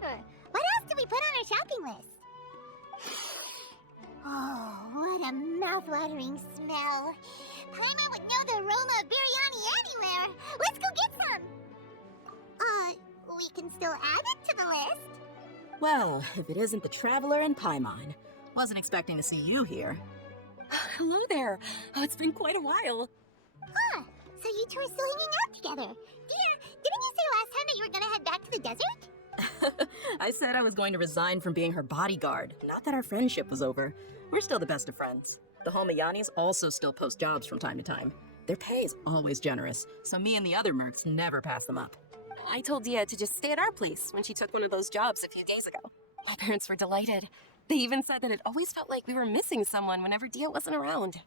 remember. What else did we put on our shopping list? Oh, what a mouth-watering smell. Paimon would know the aroma of biryani anywhere. Let's go get some. We can still add it to the list. Well, if it isn't the Traveler and Paimon. Wasn't expecting to see you here. Hello there. Oh, it's been quite a while. Huh, so you two are still hanging out together. Dear, didn't you say last time that you were gonna head back to the desert? I said I was going to resign from being her bodyguard, not that our friendship was over. We're still the best of friends. The Homayanis also still post jobs from time to time. Their pay is always generous, so me and the other mercs never pass them up. I told Dehya to just stay at our place when she took one of those jobs a few days ago. My parents were delighted. They even said that it always felt like we were missing someone whenever Dehya wasn't around.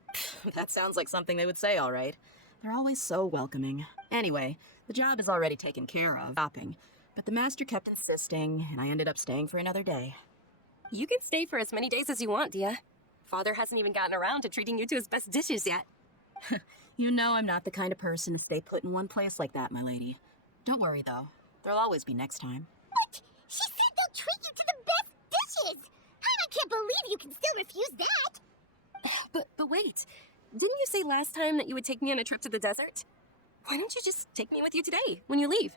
That sounds like something they would say, all right. They're always so welcoming. Anyway, the job is already taken care of, shopping. But the master kept insisting, and I ended up staying for another day. You can stay for as many days as you want, Dehya. Father hasn't even gotten around to treating you to his best dishes yet. You know I'm not the kind of person to stay put in one place like that, my lady. Don't worry, though. There'll always be next time. What? She said they'll treat you to the best dishes! I can't believe you can still refuse that! But wait. Didn't you say last time that you would take me on a trip to the desert? Why don't you just take me with you today, when you leave?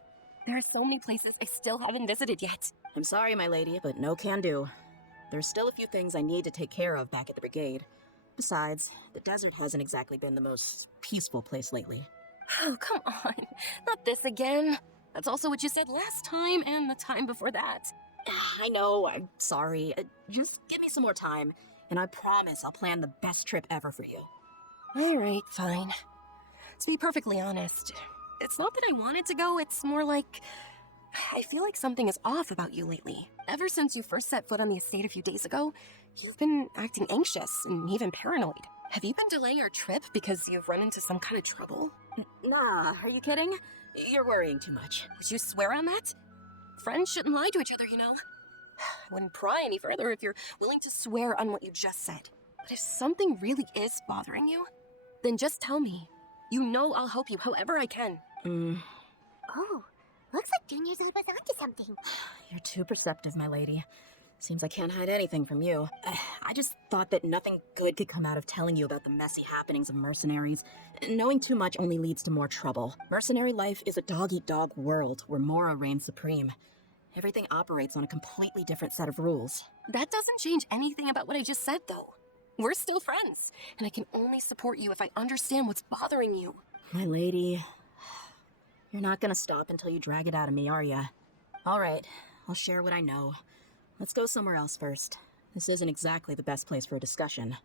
There are so many places I still haven't visited yet. I'm sorry, my lady, but no can do. There's still a few things I need to take care of back at the brigade. Besides, the desert hasn't exactly been the most peaceful place lately. Oh, come on. Not this again. That's also what you said last time and the time before that. I know, I'm sorry. Just give me some more time, and I promise I'll plan the best trip ever for you. All right, fine. To be perfectly honest, it's not that I wanted to go, it's more like I feel like something is off about you lately. Ever since you first set foot on the estate a few days ago, you've been acting anxious and even paranoid. Have you been delaying our trip because you've run into some kind of trouble? Nah, are you kidding? You're worrying too much. Would you swear on that? Friends shouldn't lie to each other, you know. I wouldn't pry any further if you're willing to swear on what you just said. But if something really is bothering you, then just tell me. You know I'll help you however I can. Oh, looks like Junior's was onto something. You're too perceptive, my lady. Seems I can't hide anything from you. I just thought that nothing good could come out of telling you about the messy happenings of mercenaries. Knowing too much only leads to more trouble. Mercenary life is a dog-eat-dog world where Mora reigns supreme. Everything operates on a completely different set of rules. That doesn't change anything about what I just said, though. We're still friends, and I can only support you if I understand what's bothering you. My lady, you're not gonna stop until you drag it out of me, are ya? All right, I'll share what I know. Let's go somewhere else first. This isn't exactly the best place for a discussion.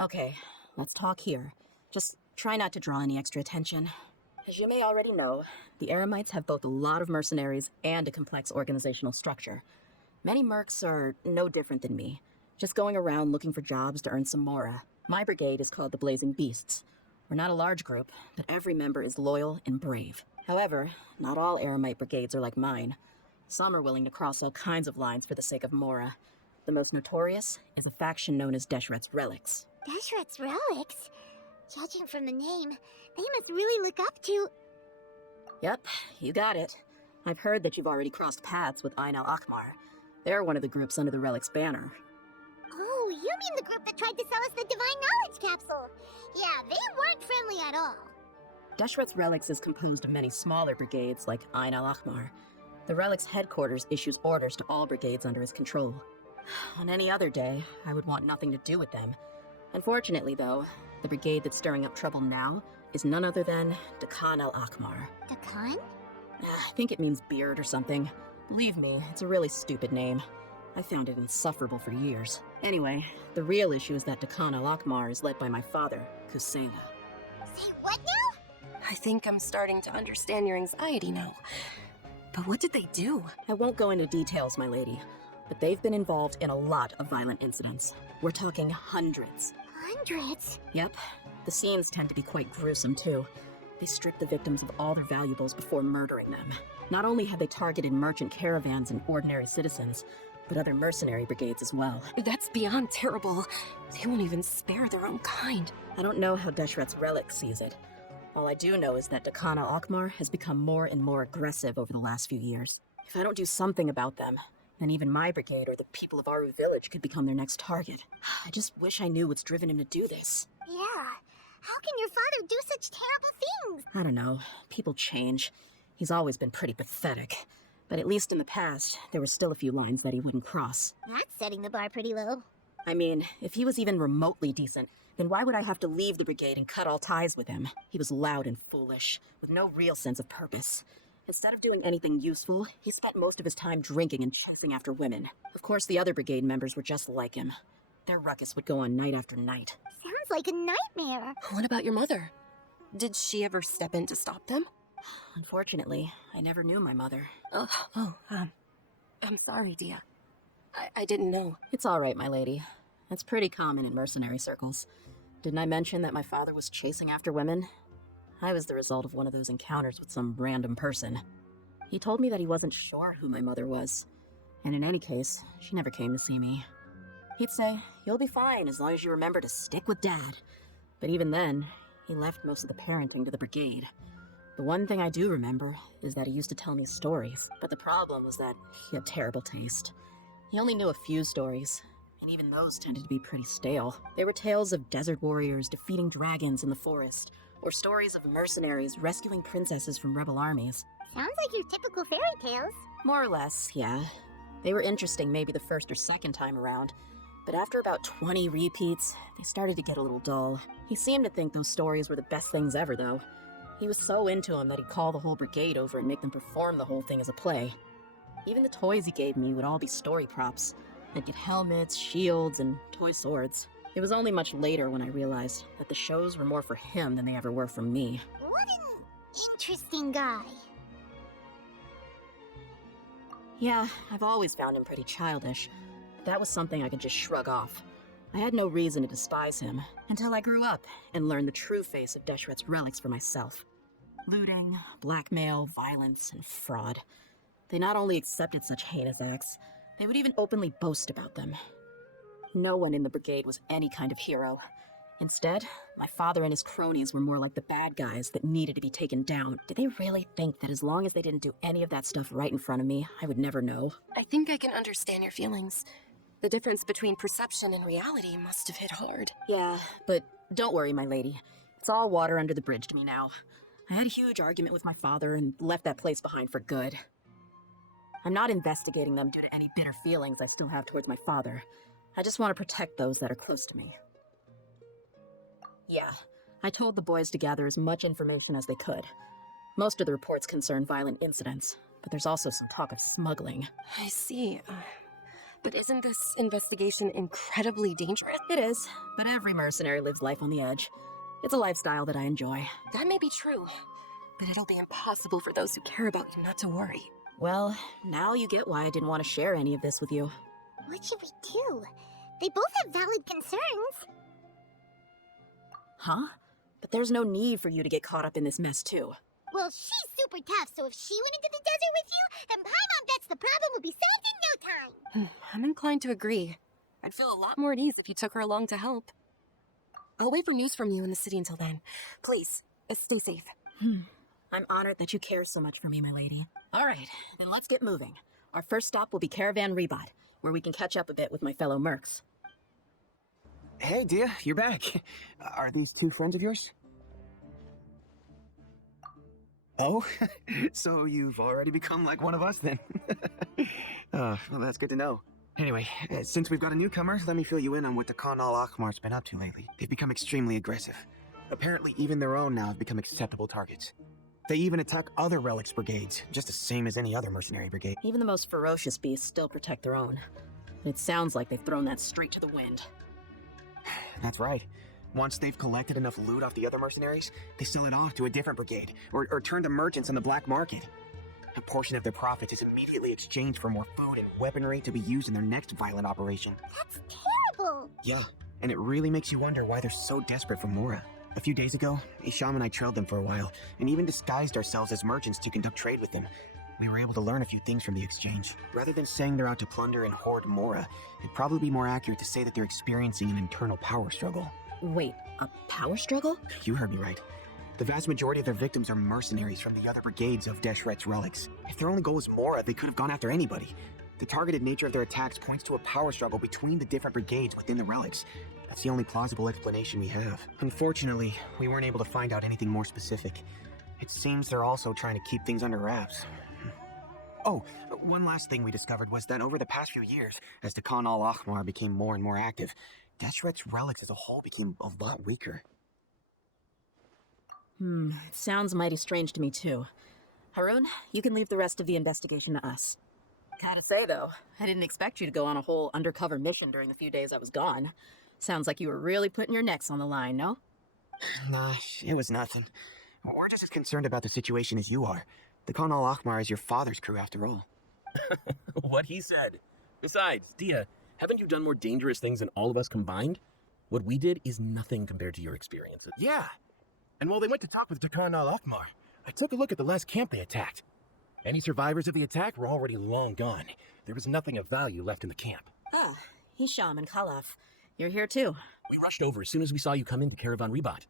Okay, let's talk here. Just try not to draw any extra attention. As you may already know, the Eremites have both a lot of mercenaries and a complex organizational structure. Many mercs are no different than me, just going around looking for jobs to earn some mora. My brigade is called the Blazing Beasts. We're not a large group, but every member is loyal and brave. However, not all Eremite brigades are like mine. Some are willing to cross all kinds of lines for the sake of mora. The most notorious is a faction known as Deshret's Relics. Deshret's Relics? Judging from the name, they must really look up to... Yep, you got it. I've heard that you've already crossed paths with Ain al-Akmar. They're one of the groups under the Relic's banner. Oh, you mean the group that tried to sell us the Divine Knowledge Capsule? Yeah, they weren't friendly at all. Deshret's Relics is composed of many smaller brigades like Ain al-Akmar. The Relic's headquarters issues orders to all brigades under his control. On any other day, I would want nothing to do with them. Unfortunately, though, the brigade that's stirring up trouble now is none other than Dakan al-Akmar. Dakan? I think it means beard or something. Believe me, it's a really stupid name. I found it insufferable for years. Anyway, the real issue is that Dakan al-Akmar is led by my father, Kusela. Say what now? I think I'm starting to understand your anxiety now. But what did they do? I won't go into details, my lady, but they've been involved in a lot of violent incidents. We're talking hundreds. Hundreds? Yep. The scenes tend to be quite gruesome, too. They strip the victims of all their valuables before murdering them. Not only have they targeted merchant caravans and ordinary citizens, but other mercenary brigades as well. That's beyond terrible. They won't even spare their own kind. I don't know how Deshret's Relic sees it. All I do know is that Dakan al-Akmar has become more and more aggressive over the last few years. If I don't do something about them, then even my brigade or the people of Aru village could become their next target. I just wish I knew what's driven him to do this. Yeah. How can your father do such terrible things? I don't know. People change. He's always been pretty pathetic. But at least in the past, there were still a few lines that he wouldn't cross. That's setting the bar pretty low. I mean, if he was even remotely decent, then why would I have to leave the brigade and cut all ties with him? He was loud and foolish, with no real sense of purpose. Instead of doing anything useful, he spent most of his time drinking and chasing after women. Of course, the other brigade members were just like him. Their ruckus would go on night after night. Sounds like a nightmare. What about your mother? Did she ever step in to stop them? Unfortunately, I never knew my mother. I'm sorry, Dehya. I didn't know. It's all right, my lady. That's pretty common in mercenary circles. Didn't I mention that my father was chasing after women? I was the result of one of those encounters with some random person. He told me that he wasn't sure who my mother was. And in any case, she never came to see me. He'd say, "You'll be fine as long as you remember to stick with Dad." But even then, he left most of the parenting to the brigade. The one thing I do remember is that he used to tell me stories, but the problem was that he had terrible taste. He only knew a few stories, and even those tended to be pretty stale. They were tales of desert warriors defeating dragons in the forest, or stories of mercenaries rescuing princesses from rebel armies. Sounds like your typical fairy tales. More or less, yeah. They were interesting maybe the first or second time around, but after about 20 repeats, they started to get a little dull. He seemed to think those stories were the best things ever, though. He was so into them that he'd call the whole brigade over and make them perform the whole thing as a play. Even the toys he gave me would all be story props. I'd get helmets, shields, and toy swords. It was only much later when I realized that the shows were more for him than they ever were for me. What an interesting guy. Yeah, I've always found him pretty childish, but that was something I could just shrug off. I had no reason to despise him until I grew up and learned the true face of Deshret's relics for myself. Looting, blackmail, violence, and fraud. They not only accepted such heinous acts, they would even openly boast about them. No one in the brigade was any kind of hero. Instead, my father and his cronies were more like the bad guys that needed to be taken down. Did they really think that as long as they didn't do any of that stuff right in front of me, I would never know? I think I can understand your feelings. The difference between perception and reality must have hit hard. Yeah, but don't worry, my lady. It's all water under the bridge to me now. I had a huge argument with my father and left that place behind for good. I'm not investigating them due to any bitter feelings I still have towards my father. I just want to protect those that are close to me. Yeah, I told the boys to gather as much information as they could. Most of the reports concern violent incidents, but there's also some talk of smuggling. I see. But isn't this investigation incredibly dangerous? It is, but every mercenary lives life on the edge. It's a lifestyle that I enjoy. That may be true, but it'll be impossible for those who care about you not to worry. Well, now you get why I didn't want to share any of this with you. What should we do? They both have valid concerns. Huh? But there's no need for you to get caught up in this mess, too. Well, she's super tough, so if she went into the desert with you, then Paimon bets the problem would be solved in no time. I'm inclined to agree. I'd feel a lot more at ease if you took her along to help. I'll wait for news from you in the city until then. Please, stay safe. I'm honored that you care so much for me, my lady. All right, then let's get moving. Our first stop will be Caravan Rebot, where we can catch up a bit with my fellow mercs. Hey, Dehya, you're back. Are these two friends of yours? Oh, so you've already become like one of us then. Well, that's good to know. Anyway, since we've got a newcomer, let me fill you in on what the Khan al-Akhmar's been up to lately. They've become extremely aggressive. Apparently, even their own now have become acceptable targets. They even attack other relics brigades, just the same as any other mercenary brigade. Even the most ferocious beasts still protect their own. And it sounds like they've thrown that straight to the wind. That's right. Once they've collected enough loot off the other mercenaries, they sell it off to a different brigade, or turn to merchants on the black market. A portion of their profits is immediately exchanged for more food and weaponry to be used in their next violent operation. That's terrible. Yeah, and it really makes you wonder why they're so desperate for Mora. A few days ago, Isham and I trailed them for a while, and even disguised ourselves as merchants to conduct trade with them. We were able to learn a few things from the exchange. Rather than saying they're out to plunder and hoard Mora, it'd probably be more accurate to say that they're experiencing an internal power struggle. Wait, a power struggle? You heard me right. The vast majority of their victims are mercenaries from the other brigades of Deshret's relics. If their only goal was Mora, they could have gone after anybody. The targeted nature of their attacks points to a power struggle between the different brigades within the relics. That's the only plausible explanation we have. Unfortunately, we weren't able to find out anything more specific. It seems they're also trying to keep things under wraps. Oh, one last thing we discovered was that over the past few years, as the Khan al-Ahmar became more and more active, Deshret's relics as a whole became a lot weaker. It sounds mighty strange to me too. Harun, you can leave the rest of the investigation to us. Gotta say though, I didn't expect you to go on a whole undercover mission during the few days I was gone. Sounds like you were really putting your necks on the line, no? Nah, it was nothing. We're just as concerned about the situation as you are. The Khan al-Ahmar is your father's crew after all. What he said. Besides, Dehya, haven't you done more dangerous things than all of us combined? What we did is nothing compared to your experiences. Yeah. And while they went to talk with Khan al-Ahmar, I took a look at the last camp they attacked. Any survivors of the attack were already long gone. There was nothing of value left in the camp. Ah, Hisham and Khalaf. You're here too. We rushed over as soon as we saw you come into Caravan Rebat.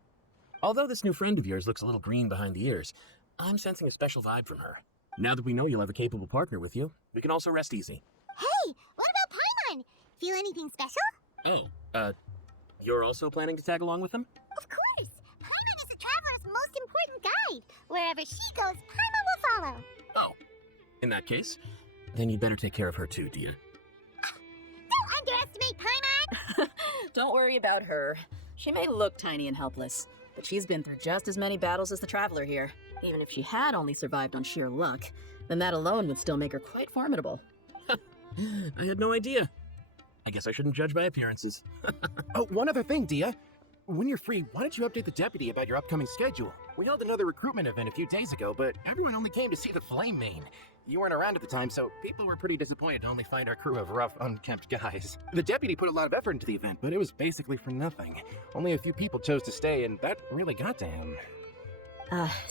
Although this new friend of yours looks a little green behind the ears, I'm sensing a special vibe from her. Now that we know you'll have a capable partner with you, we can also rest easy. Hey, what about Paimon? Feel anything special? Oh, you're also planning to tag along with them? Of course. Paimon is the traveler's most important guide. Wherever she goes, Paimon will follow. Oh, in that case, then you'd better take care of her too, Dehya. Don't underestimate Paimon! Don't worry about her. She may look tiny and helpless, but she's been through just as many battles as the traveler here. Even if she had only survived on sheer luck, then that alone would still make her quite formidable. I had no idea. I guess I shouldn't judge by appearances. Oh, one other thing, Dehya. When you're free, why don't you update the deputy about your upcoming schedule? We held another recruitment event a few days ago, but everyone only came to see the Flame Main. You weren't around at the time, so people were pretty disappointed to only find our crew of rough, unkempt guys. The deputy put a lot of effort into the event, but it was basically for nothing. Only a few people chose to stay, and that really got to him.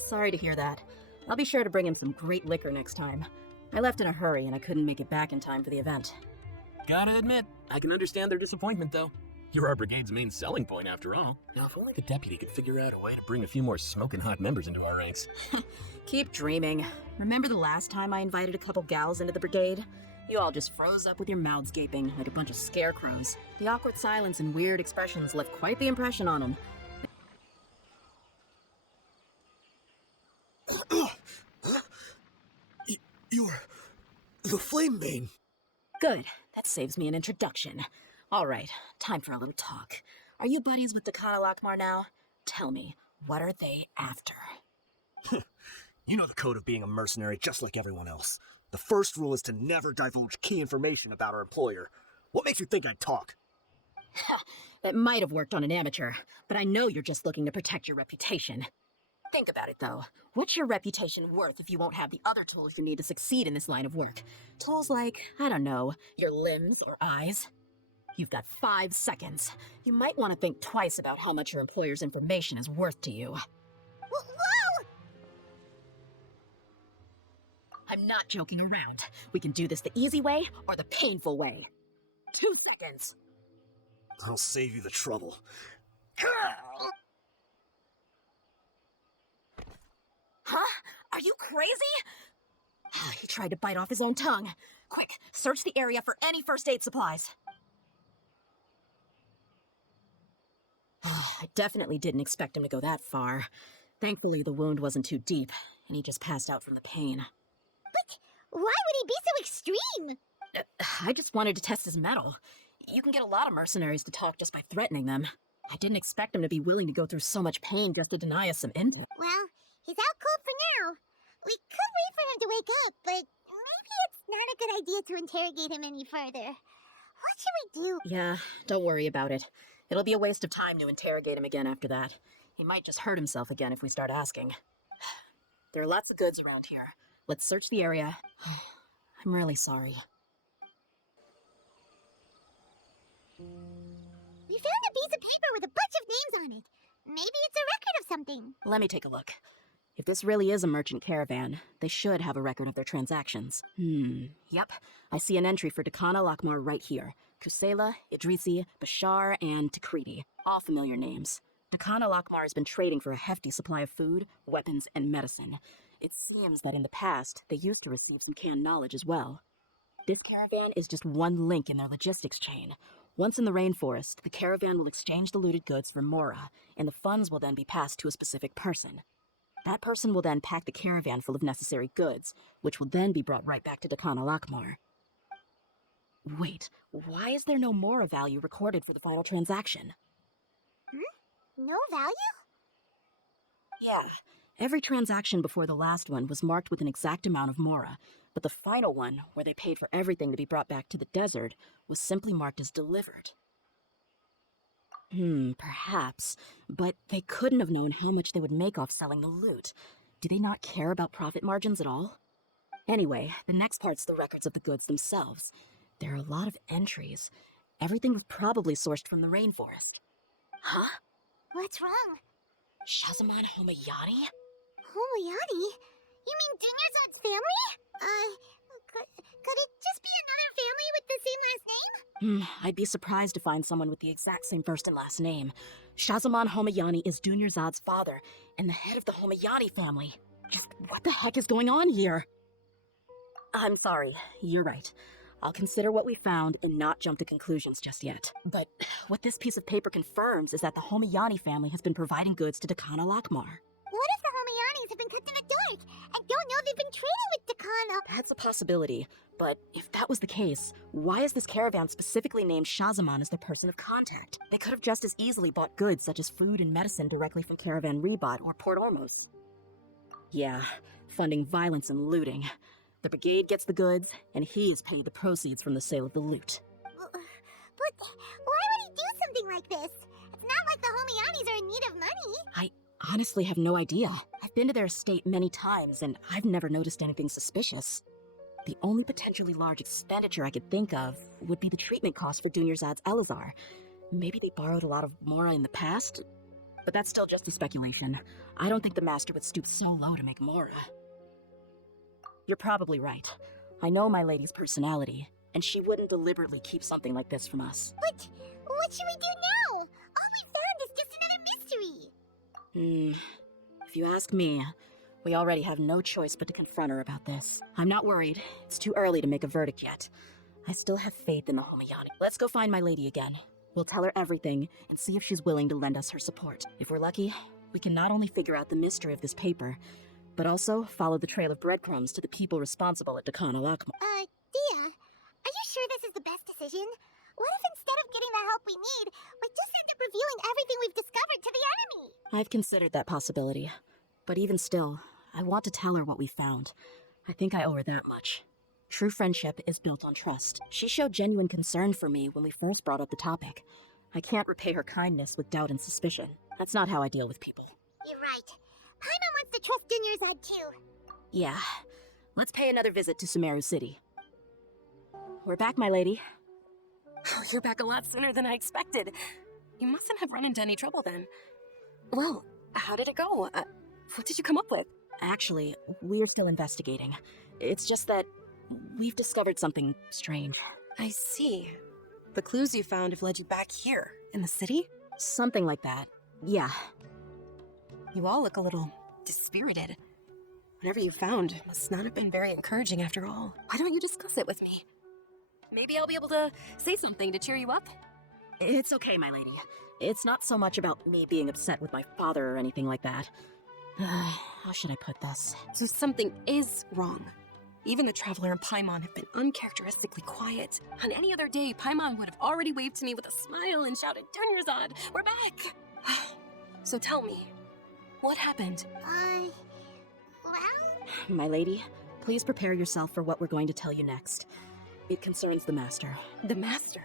Sorry to hear that. I'll be sure to bring him some great liquor next time. I left in a hurry and I couldn't make it back in time for the event. Gotta admit, I can understand their disappointment, though. You're our brigade's main selling point, after all. Now, if only the deputy could figure out a way to bring a few more smoking hot members into our ranks. Keep dreaming. Remember the last time I invited a couple gals into the brigade? You all just froze up with your mouths gaping like a bunch of scarecrows. The awkward silence and weird expressions left quite the impression on them. You're the Flame Main. Good. That saves me an introduction. All right, time for a little talk. Are you buddies with the Khan al-Ahmar now? Tell me, what are they after? You know the code of being a mercenary just like everyone else. The first rule is to never divulge key information about our employer. What makes you think I'd talk? That might have worked on an amateur, but I know you're just looking to protect your reputation. Think about it, though. What's your reputation worth if you won't have the other tools you need to succeed in this line of work? Tools like, I don't know, your limbs or eyes? You've got 5 seconds. You might want to think twice about how much your employer's information is worth to you. Whoa! I'm not joking around. We can do this the easy way or the painful way. 2 seconds. I'll save you the trouble. Huh? Are you crazy? He tried to bite off his own tongue. Quick, search the area for any first aid supplies. I definitely didn't expect him to go that far. Thankfully, the wound wasn't too deep, and he just passed out from the pain. But why would he be so extreme? I just wanted to test his mettle. You can get a lot of mercenaries to talk just by threatening them. I didn't expect him to be willing to go through so much pain just to deny us some intel. Well, he's out cold for now. We could wait for him to wake up, but maybe it's not a good idea to interrogate him any further. What should we do? Yeah, don't worry about it. It'll be a waste of time to interrogate him again after that. He might just hurt himself again if we start asking. There are lots of goods around here. Let's search the area. I'm really sorry. We found a piece of paper with a bunch of names on it. Maybe it's a record of something. Let me take a look. If this really is a merchant caravan, they should have a record of their transactions. Yep. I see an entry for Khan al-Ahmar right here. Kusela, Idrisi, Bashar, and Takriti. All familiar names. Dakan al-Akmar has been trading for a hefty supply of food, weapons, and medicine. It seems that in the past, they used to receive some canned knowledge as well. This caravan is just one link in their logistics chain. Once in the rainforest, the caravan will exchange the looted goods for Mora, and the funds will then be passed to a specific person. That person will then pack the caravan full of necessary goods, which will then be brought right back to Dakan al-Akmar. Wait, why is there no Mora value recorded for the final transaction? No value? Yeah, every transaction before the last one was marked with an exact amount of Mora, but the final one, where they paid for everything to be brought back to the desert, was simply marked as delivered. Perhaps, but they couldn't have known how much they would make off selling the loot. Do they not care about profit margins at all? Anyway, the next part's the records of the goods themselves. There are a lot of entries. Everything was probably sourced from the rainforest. Huh? What's wrong? Shazamon Homayani? Homayani? You mean Dinyarzad's family? Could it just be another family with the same last name? I'd be surprised to find someone with the exact same first and last name. Shazamon Homayani is Dunyarzad's father, and the head of the Homayani family. Just what the heck is going on here? I'm sorry, you're right. I'll consider what we found and not jump to conclusions just yet. But what this piece of paper confirms is that the Homayani family has been providing goods to Dakan al-Akmar. What if the Homayanis have been kept in the dark and don't know they've been trading with Dakan? That's a possibility, but if that was the case, why is this caravan specifically named Shazamon as their person of contact? They could have just as easily bought goods such as food and medicine directly from Caravan Rebot or Port Ormos. Yeah, funding violence and looting. The brigade gets the goods, and he is paid the proceeds from the sale of the loot. But why would he do something like this? It's not like the Homayanis are in need of money. I honestly have no idea. I've been to their estate many times, and I've never noticed anything suspicious. The only potentially large expenditure I could think of would be the treatment cost for Dunyarzad's Elazar. Maybe they borrowed a lot of Mora in the past? But that's still just a speculation. I don't think the master would stoop so low to make Mora. You're probably right. I know my lady's personality, and she wouldn't deliberately keep something like this from us. But what should we do now? All we found is just another mystery. If you ask me, we already have no choice but to confront her about this. I'm not worried. It's too early to make a verdict yet. I still have faith in the Homayani. Let's go find my lady again. We'll tell her everything and see if she's willing to lend us her support. If we're lucky, we can not only figure out the mystery of this paper, but also follow the trail of breadcrumbs to the people responsible at Dakan al-Akmar. Dehya, are you sure this is the best decision? What if instead of getting the help we need, we just end up revealing everything we've discovered to the enemy? I've considered that possibility. But even still, I want to tell her what we found. I think I owe her that much. True friendship is built on trust. She showed genuine concern for me when we first brought up the topic. I can't repay her kindness with doubt and suspicion. That's not how I deal with people. You're right. Paimon wants to trust Dunyarzad too. Yeah. Let's pay another visit to Sumeru City. We're back, my lady. Oh, you're back a lot sooner than I expected. You mustn't have run into any trouble then. Well, how did it go? What did you come up with? Actually, we're still investigating. It's just that we've discovered something strange. I see. The clues you found have led you back here, in the city? Something like that. Yeah. You all look a little dispirited. Whatever you found must not have been very encouraging after all. Why don't you discuss it with me? Maybe I'll be able to say something to cheer you up? It's okay, my lady. It's not so much about me being upset with my father or anything like that. How should I put this? So something is wrong. Even the Traveler and Paimon have been uncharacteristically quiet. On any other day, Paimon would have already waved to me with a smile and shouted, "Dunyarzad, we're back!" So tell me, what happened? Well? My lady, please prepare yourself for what we're going to tell you next. It concerns the Master. The Master?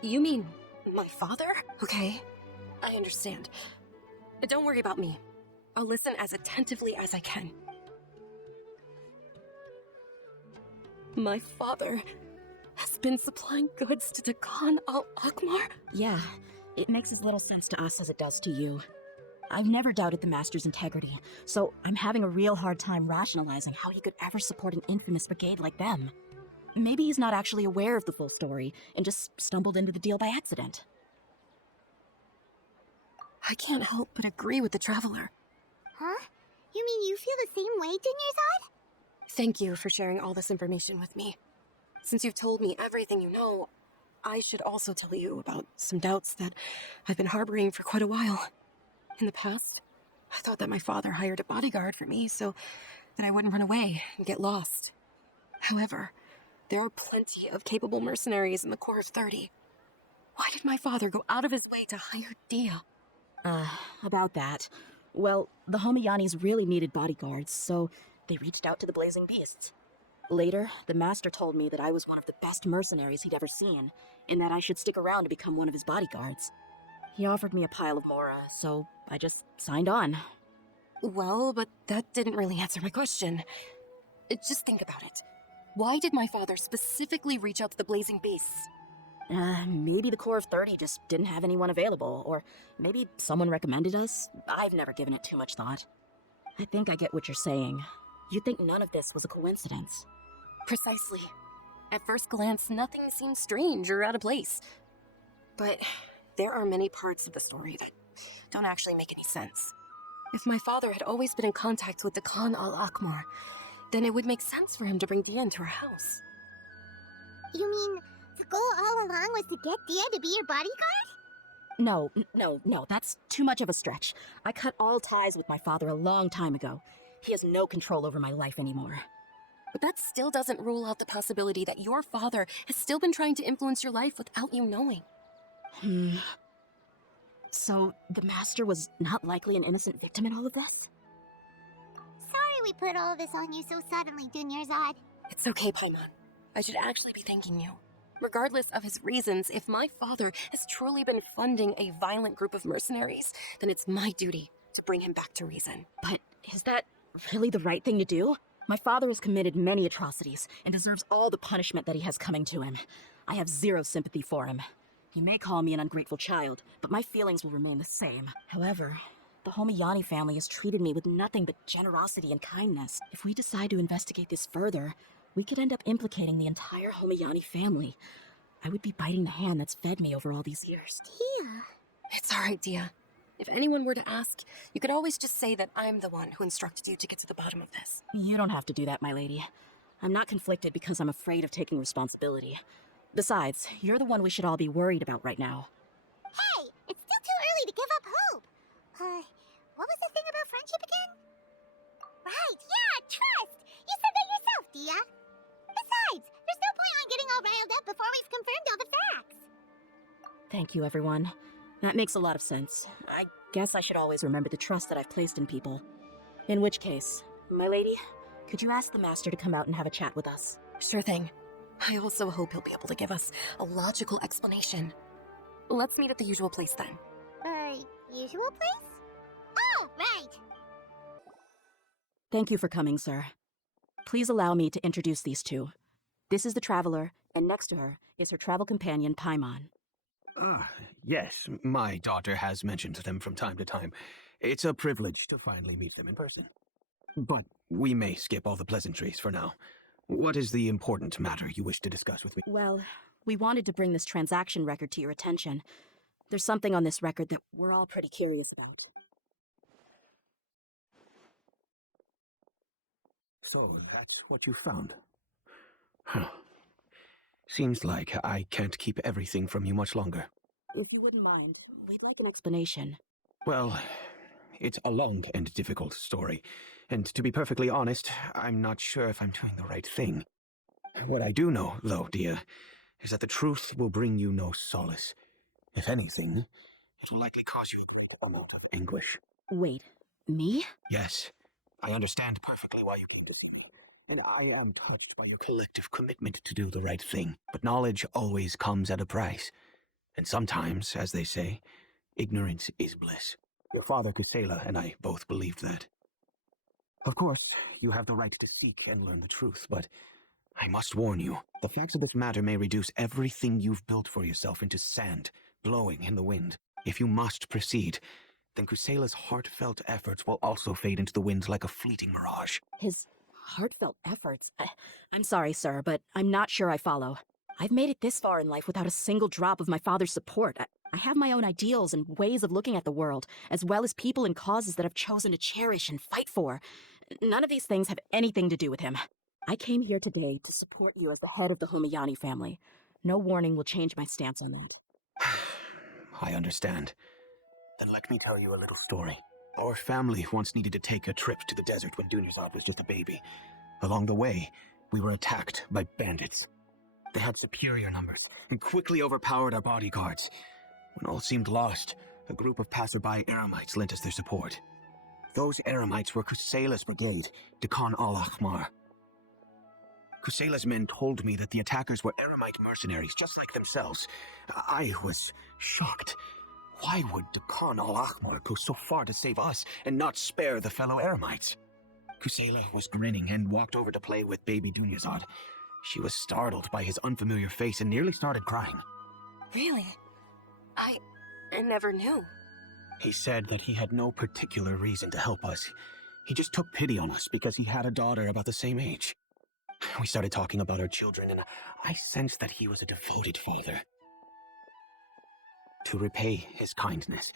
You mean my father? Okay, I understand. But don't worry about me. I'll listen as attentively as I can. My father has been supplying goods to Dakan al-Akmar? Yeah, it makes as little sense to us as it does to you. I've never doubted the Master's integrity, so I'm having a real hard time rationalizing how he could ever support an infamous brigade like them. Maybe he's not actually aware of the full story and just stumbled into the deal by accident. I can't help but agree with the traveler. Huh? You mean you feel the same way, Dinyarzad? Thank you for sharing all this information with me. Since you've told me everything you know, I should also tell you about some doubts that I've been harboring for quite a while. In the past, I thought that my father hired a bodyguard for me so that I wouldn't run away and get lost. However, there are plenty of capable mercenaries in the Core of 30. Why did my father go out of his way to hire Dehya? About that. Well, the Homiyanis really needed bodyguards, so they reached out to the Blazing Beasts. Later, the Master told me that I was one of the best mercenaries he'd ever seen, and that I should stick around to become one of his bodyguards. He offered me a pile of Mora, so I just signed on. Well, but that didn't really answer my question. Just think about it. Why did my father specifically reach out to the Blazing Beasts? Maybe the Core of 30 just didn't have anyone available, or maybe someone recommended us. I've never given it too much thought. I think I get what you're saying. You think none of this was a coincidence. Precisely. At first glance, nothing seems strange or out of place. But there are many parts of the story that don't actually make any sense. If my father had always been in contact with the Khan al-Akmar, then it would make sense for him to bring Dehya into our house. You mean the goal all along was to get Dehya to be your bodyguard? No, that's too much of a stretch. I cut all ties with my father a long time ago. He has no control over my life anymore. But that still doesn't rule out the possibility that your father has still been trying to influence your life without you knowing. So, the Master was not likely an innocent victim in all of this? Sorry we put all this on you so suddenly, Dinyarzad. It's okay, Paimon. I should actually be thanking you. Regardless of his reasons, if my father has truly been funding a violent group of mercenaries, then it's my duty to bring him back to reason. But is that really the right thing to do? My father has committed many atrocities and deserves all the punishment that he has coming to him. I have zero sympathy for him. You may call me an ungrateful child, but my feelings will remain the same. However, the Homiyani family has treated me with nothing but generosity and kindness. If we decide to investigate this further, we could end up implicating the entire Homiyani family. I would be biting the hand that's fed me over all these years. Dehya. It's all right, Dehya. If anyone were to ask, you could always just say that I'm the one who instructed you to get to the bottom of this. You don't have to do that, my lady. I'm not conflicted because I'm afraid of taking responsibility. Besides, you're the one we should all be worried about right now. Hey, it's still too early to give up hope. What was the thing about friendship again? Right, yeah, trust. You said that yourself, Dehya. Besides, there's no point on getting all riled up before we've confirmed all the facts. Thank you, everyone. That makes a lot of sense. I guess I should always remember the trust that I've placed in people. In which case, my lady, could you ask the Master to come out and have a chat with us? Sure thing. I also hope he'll be able to give us a logical explanation. Let's meet at the usual place then. Usual place? Oh, right. Thank you for coming, sir. Please allow me to introduce these two. This is the Traveler, and next to her is her travel companion, Paimon. Yes, my daughter has mentioned them from time to time. It's a privilege to finally meet them in person. But we may skip all the pleasantries for now. What is the important matter you wish to discuss with me? Well, we wanted to bring this transaction record to your attention. There's something on this record that we're all pretty curious about. So, that's what you found? Huh. Seems like I can't keep everything from you much longer. If you wouldn't mind, we'd like an explanation. Well, it's a long and difficult story, and to be perfectly honest, I'm not sure if I'm doing the right thing. What I do know, though, Dehya, is that the truth will bring you no solace. If anything, it will likely cause you a great amount of anguish. Wait, me? Yes, I understand perfectly why you came to see me, and I am touched by your collective commitment to do the right thing. But knowledge always comes at a price, and sometimes, as they say, ignorance is bliss. Your father, Kusela, and I both believed that. Of course, you have the right to seek and learn the truth, but I must warn you, the facts of this matter may reduce everything you've built for yourself into sand, blowing in the wind. If you must proceed, then Kusela's heartfelt efforts will also fade into the wind like a fleeting mirage. His heartfelt efforts? I'm sorry, sir, but I'm not sure I follow. I've made it this far in life without a single drop of my father's support. I have my own ideals and ways of looking at the world, as well as people and causes that I've chosen to cherish and fight for. None of these things have anything to do with him. I came here today to support you as the head of the Homiyani family. No warning will change my stance on that. I understand. Then let me tell you a little story. Our family once needed to take a trip to the desert when Dunyarzad was just a baby. Along the way, we were attacked by bandits. They had superior numbers and quickly overpowered our bodyguards. When all seemed lost, a group of passerby Eremites lent us their support. Those Eremites were Kusela's brigade, Dekan al-Ahmar. Kusela's men told me that the attackers were Eremite mercenaries, just like themselves. I was shocked. Why would Dekan al-Ahmar go so far to save us and not spare the fellow Eremites? Kusela was grinning and walked over to play with baby Dunyarzad. She was startled by his unfamiliar face and nearly started crying. Really? I never knew. He said that he had no particular reason to help us. He just took pity on us because he had a daughter about the same age. We started talking about our children, and I sensed that he was a devoted father. To repay his kindness,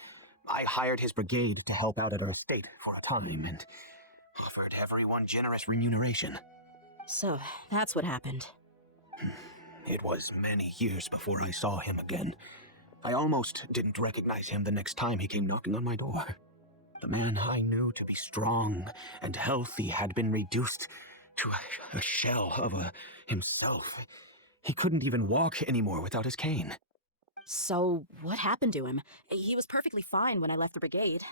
I hired his brigade to help out at our estate for a time and offered everyone generous remuneration. So, that's what happened. It was many years before I saw him again. I almost didn't recognize him the next time he came knocking on my door. The man I knew to be strong and healthy had been reduced to a shell of himself. He couldn't even walk anymore without his cane. So, what happened to him? He was perfectly fine when I left the brigade.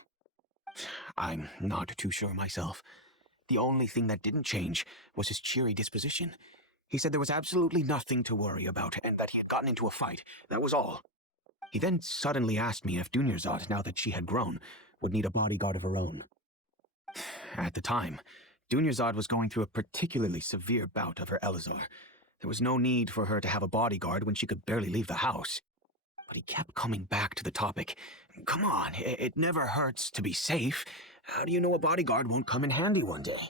I'm not too sure myself. The only thing that didn't change was his cheery disposition. He said there was absolutely nothing to worry about and that he had gotten into a fight. That was all. He then suddenly asked me if Dunyarzad, now that she had grown, would need a bodyguard of her own. At the time, Dunyarzad was going through a particularly severe bout of her Elazar. There was no need for her to have a bodyguard when she could barely leave the house. But he kept coming back to the topic. Come on, it never hurts to be safe. How do you know a bodyguard won't come in handy one day?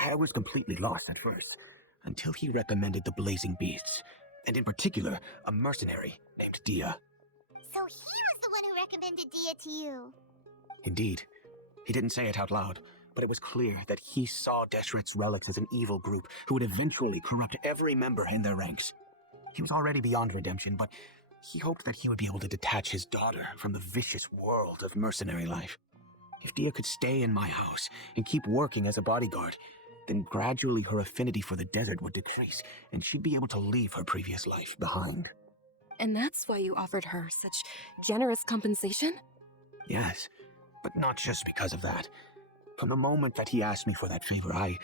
I was completely lost at first, until he recommended the Blazing Beasts, and in particular, a mercenary named Dehya. So he was the one who recommended Dehya to you. Indeed. He didn't say it out loud, but it was clear that he saw Deshret's relics as an evil group who would eventually corrupt every member in their ranks. He was already beyond redemption, but he hoped that he would be able to detach his daughter from the vicious world of mercenary life. If Dehya could stay in my house and keep working as a bodyguard, then gradually her affinity for the desert would decrease, and she'd be able to leave her previous life behind. And that's why you offered her such generous compensation? Yes, but not just because of that. From the moment that he asked me for that favor, I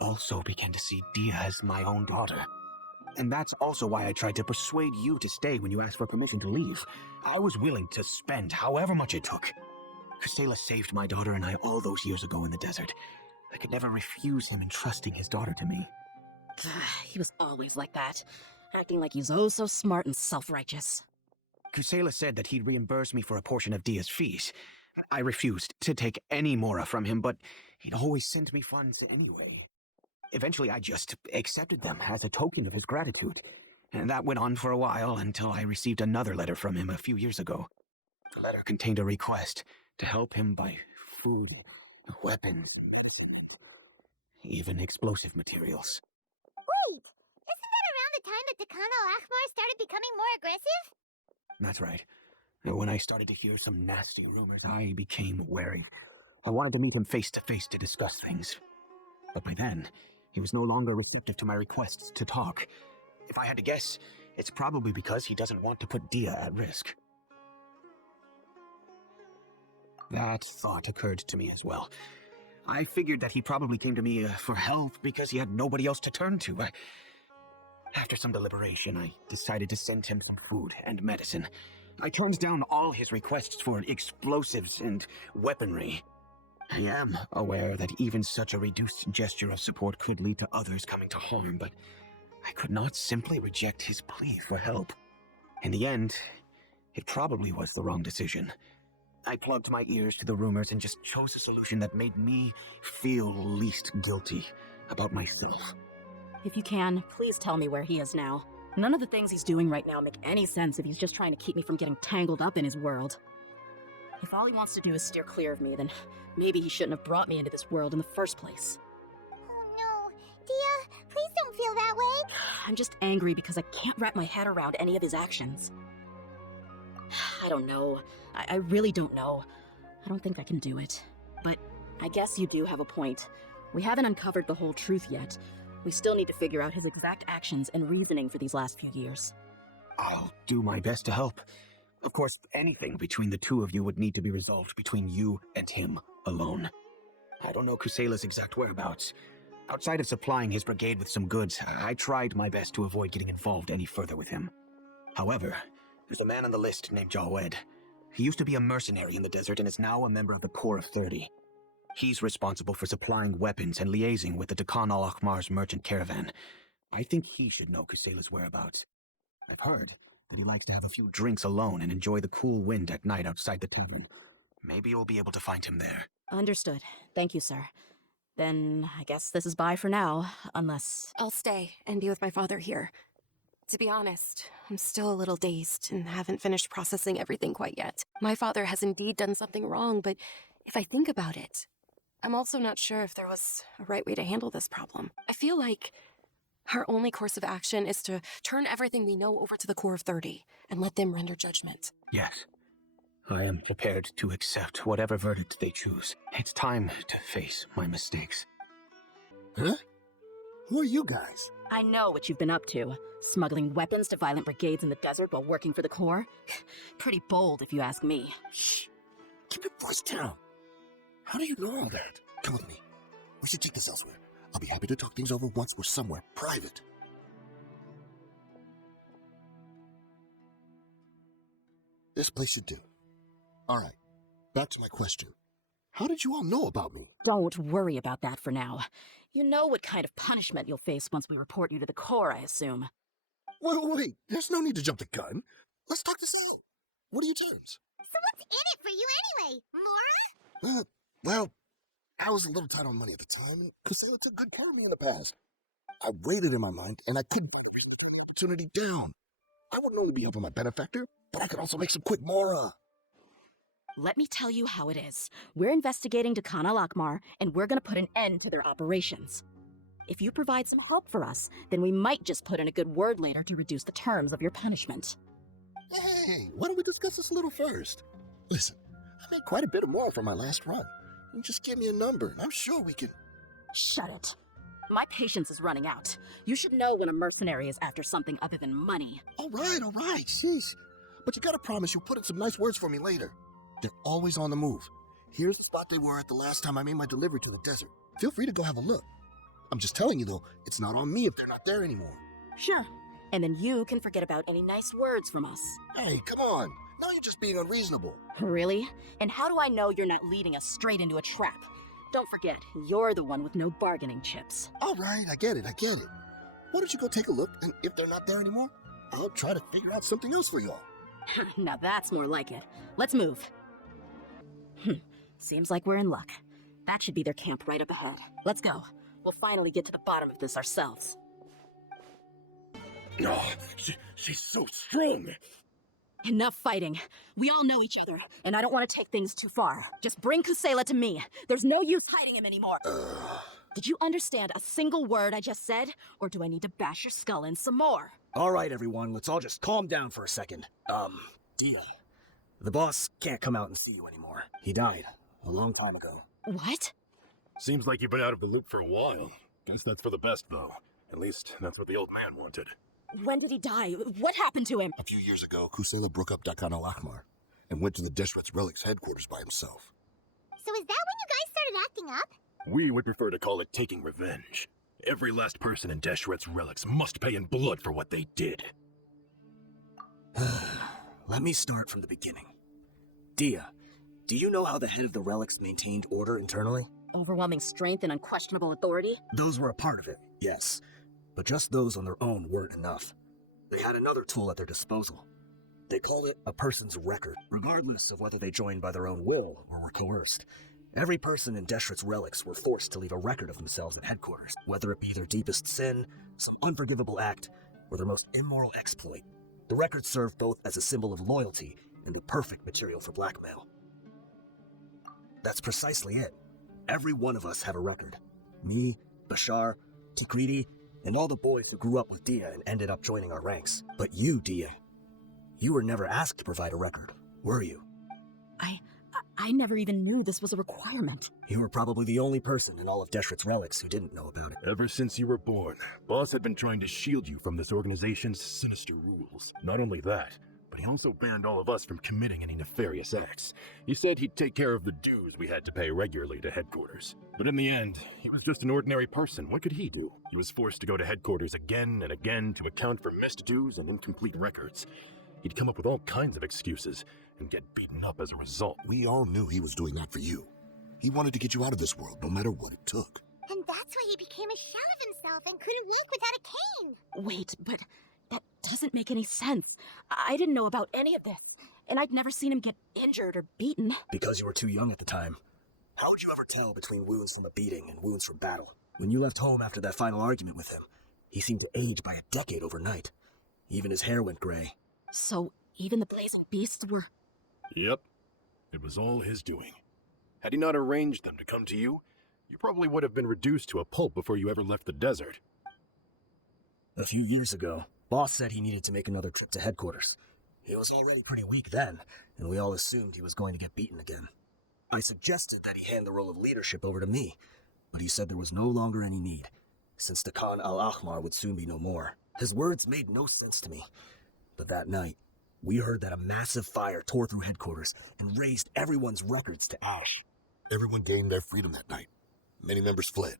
also began to see Dehya as my own daughter. And that's also why I tried to persuade you to stay when you asked for permission to leave. I was willing to spend however much it took. Kusela saved my daughter and I all those years ago in the desert. I could never refuse him entrusting his daughter to me. He was always like that, acting like he's oh so smart and self-righteous. Kusela said that he'd reimburse me for a portion of Dehya's fees. I refused to take any more from him, but he'd always send me funds anyway. Eventually, I just accepted them as a token of his gratitude. And that went on for a while until I received another letter from him a few years ago. The letter contained a request to help him buy food, weapons, even explosive materials. Wait! Isn't that around the time that Dekan al-Ahmar started becoming more aggressive? That's right. And when I started to hear some nasty rumors, I became wary. I wanted to meet him face to face to discuss things. But by then, he was no longer receptive to my requests to talk. If I had to guess, it's probably because he doesn't want to put Dehya at risk. That thought occurred to me as well. I figured that he probably came to me for help because he had nobody else to turn to. After some deliberation, I decided to send him some food and medicine. I turned down all his requests for explosives and weaponry. I am aware that even such a reduced gesture of support could lead to others coming to harm, but I could not simply reject his plea for help. In the end, it probably was the wrong decision. I plugged my ears to the rumors and just chose a solution that made me feel least guilty about myself. If you can, please tell me where he is now. None of the things he's doing right now make any sense if he's just trying to keep me from getting tangled up in his world. If all he wants to do is steer clear of me, then maybe he shouldn't have brought me into this world in the first place. Oh no. Dia, please don't feel that way. I'm just angry because I can't wrap my head around any of his actions. I don't know. I really don't know. I don't think I can do it. But I guess you do have a point. We haven't uncovered the whole truth yet. We still need to figure out his exact actions and reasoning for these last few years. I'll do my best to help. Of course, anything between the two of you would need to be resolved between you and him alone. I don't know Kusela's exact whereabouts. Outside of supplying his brigade with some goods, I tried my best to avoid getting involved any further with him. However, there's a man on the list named Jawed. He used to be a mercenary in the desert and is now a member of the Corps of 30. He's responsible for supplying weapons and liaising with the Dakan al-Akhmar's merchant caravan. I think he should know Kusela's whereabouts. I've heard that he likes to have a few drinks alone and enjoy the cool wind at night outside the tavern. Maybe you'll be able to find him there. Understood. Thank you, sir. Then I guess this is bye for now, unless... I'll stay and be with my father here. To be honest, I'm still a little dazed and haven't finished processing everything quite yet. My father has indeed done something wrong, but if I think about it, I'm also not sure if there was a right way to handle this problem. I feel like our only course of action is to turn everything we know over to the Corps of 30 and let them render judgment. Yes. I am prepared to accept whatever verdict they choose. It's time to face my mistakes. Huh? Who are you guys? I know what you've been up to. Smuggling weapons to violent brigades in the desert while working for the Corps. Pretty bold, if you ask me. Shh. Keep your voice down. How do you know all that? Come with me. We should take this elsewhere. I'll be happy to talk things over once we're somewhere private. This place should do. All right. Back to my question. How did you all know about me? Don't worry about that for now. You know what kind of punishment you'll face once we report you to the Corps, I assume. Wait. There's no need to jump the gun. Let's talk this out. What are your terms? So what's in it for you anyway, Mora? Well, I was a little tight on money at the time, and Kusela took good care of me in the past. I waited in my mind, and I couldn't put the opportunity down. I wouldn't only be helping my benefactor, but I could also make some quick Mora. Let me tell you how it is. We're investigating Dakan al-Akhmar, and we're gonna put an end to their operations. If you provide some help for us, then we might just put in a good word later to reduce the terms of your punishment. Hey, why don't we discuss this a little first? Listen, I made quite a bit more from my last run. You just give me a number, and I'm sure we can... Shut it. My patience is running out. You should know when a mercenary is after something other than money. All right, sheesh. But you gotta promise you'll put in some nice words for me later. They're always on the move. Here's the spot they were at the last time I made my delivery to the desert. Feel free to go have a look. I'm just telling you, though, it's not on me if they're not there anymore. Sure. And then you can forget about any nice words from us. Hey, come on. Now you're just being unreasonable. Really? And how do I know you're not leading us straight into a trap? Don't forget, you're the one with no bargaining chips. All right, I get it. Why don't you go take a look, and if they're not there anymore, I'll try to figure out something else for y'all. Now that's more like it. Let's move. Seems like we're in luck. That should be their camp right up ahead. Let's go. We'll finally get to the bottom of this ourselves. Oh, she's so strong. Enough fighting. We all know each other, and I don't want to take things too far. Just bring Kusela to me. There's no use hiding him anymore. Did you understand a single word I just said? Or do I need to bash your skull in some more? All right, everyone, let's all just calm down for a second. Deal. The boss can't come out and see you anymore. He died a long time ago. What? Seems like you've been out of the loop for a while. Guess that's for the best, though. At least, that's what the old man wanted. When did he die? What happened to him? A few years ago, Kusela broke up Dakan al-Akhmar and went to the Deshret's Relics headquarters by himself. So is that when you guys started acting up? We would prefer to call it taking revenge. Every last person in Deshret's Relics must pay in blood for what they did. Let me start from the beginning. Dehya, do you know how the head of the Relics maintained order internally? Overwhelming strength and unquestionable authority? Those were a part of it, yes. But just those on their own weren't enough. They had another tool at their disposal. They called it a person's record, regardless of whether they joined by their own will or were coerced. Every person in Deshret's Relics were forced to leave a record of themselves at headquarters, whether it be their deepest sin, some unforgivable act, or their most immoral exploit. The records serve both as a symbol of loyalty and the perfect material for blackmail. That's precisely it. Every one of us have a record. Me, Bashar, Tikriti, and all the boys who grew up with Dehya and ended up joining our ranks. But you, Dehya, you were never asked to provide a record, were you? I never even knew this was a requirement. You were probably the only person in all of Deshret's relics who didn't know about it. Ever since you were born, Boss had been trying to shield you from this organization's sinister rules. Not only that, but he also banned all of us from committing any nefarious acts. He said he'd take care of the dues we had to pay regularly to headquarters. But in the end, he was just an ordinary person. What could he do? He was forced to go to headquarters again and again to account for missed dues and incomplete records. He'd come up with all kinds of excuses and get beaten up as a result. We all knew he was doing that for you. He wanted to get you out of this world, no matter what it took. And that's why he became a shell of himself and couldn't walk without a cane. Wait, but that doesn't make any sense. I didn't know about any of this, and I'd never seen him get injured or beaten. Because you were too young at the time. How would you ever tell between wounds from a beating and wounds from battle? When you left home after that final argument with him, he seemed to age by a decade overnight. Even his hair went gray. So even the blazing beasts were... Yep. It was all his doing. Had he not arranged them to come to you, you probably would have been reduced to a pulp before you ever left the desert. A few years ago, Boss said he needed to make another trip to headquarters. He was already pretty weak then, and we all assumed he was going to get beaten again. I suggested that he hand the role of leadership over to me, but he said there was no longer any need, since the Khan al-Ahmar would soon be no more. His words made no sense to me, but that night, we heard that a massive fire tore through headquarters and razed everyone's records to ash. Everyone gained their freedom that night. Many members fled,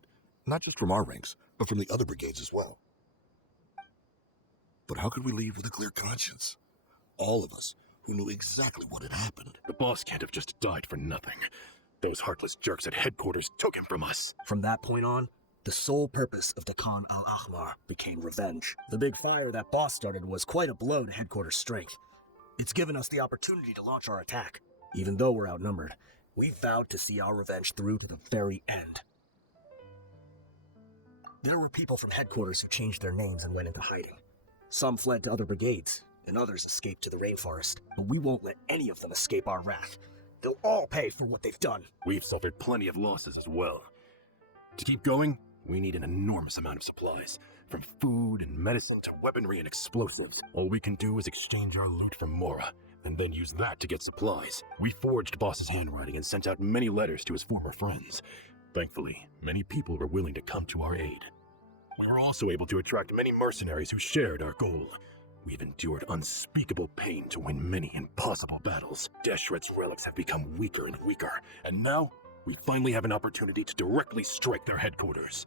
not just from our ranks, but from the other brigades as well. But how could we leave with a clear conscience? All of us who knew exactly what had happened. The boss can't have just died for nothing. Those heartless jerks at headquarters took him from us. From that point on, the sole purpose of the Khan al-Ahmar became revenge. The big fire that Boss started was quite a blow to headquarters' strength. It's given us the opportunity to launch our attack. Even though we're outnumbered, we vowed to see our revenge through to the very end. There were people from headquarters who changed their names and went into hiding. Some fled to other brigades, and others escaped to the rainforest. But we won't let any of them escape our wrath. They'll all pay for what they've done. We've suffered plenty of losses as well. To keep going, we need an enormous amount of supplies. From food and medicine to weaponry and explosives. All we can do is exchange our loot from Mora, and then use that to get supplies. We forged Boss's handwriting and sent out many letters to his former friends. Thankfully, many people were willing to come to our aid. We were also able to attract many mercenaries who shared our goal. We've endured unspeakable pain to win many impossible battles. Deshret's relics have become weaker and weaker, and now we finally have an opportunity to directly strike their headquarters.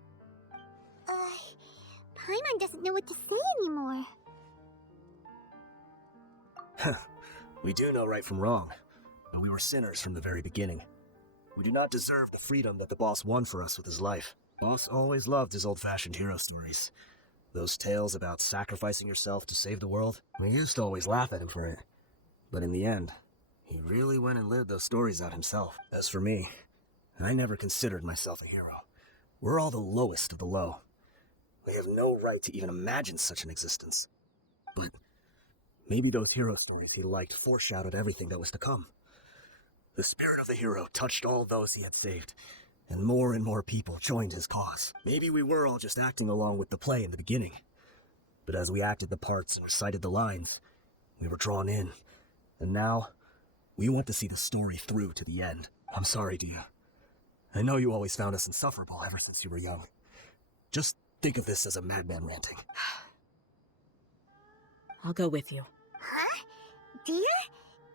Paimon doesn't know what to say anymore. We do know right from wrong, but we were sinners from the very beginning. We do not deserve the freedom that the boss won for us with his life. Boss always loved his old-fashioned hero stories. Those tales about sacrificing yourself to save the world. We used to always laugh at him for it. But in the end, he really went and lived those stories out himself. As for me, I never considered myself a hero. We're all the lowest of the low. We have no right to even imagine such an existence. But maybe those hero stories he liked foreshadowed everything that was to come. The spirit of the hero touched all those he had saved, and more people joined his cause. Maybe we were all just acting along with the play in the beginning. But as we acted the parts and recited the lines, we were drawn in. And now, we want to see the story through to the end. I'm sorry, Dehya. I know you always found us insufferable ever since you were young. Just think of this as a madman ranting. I'll go with you. Huh? Dehya?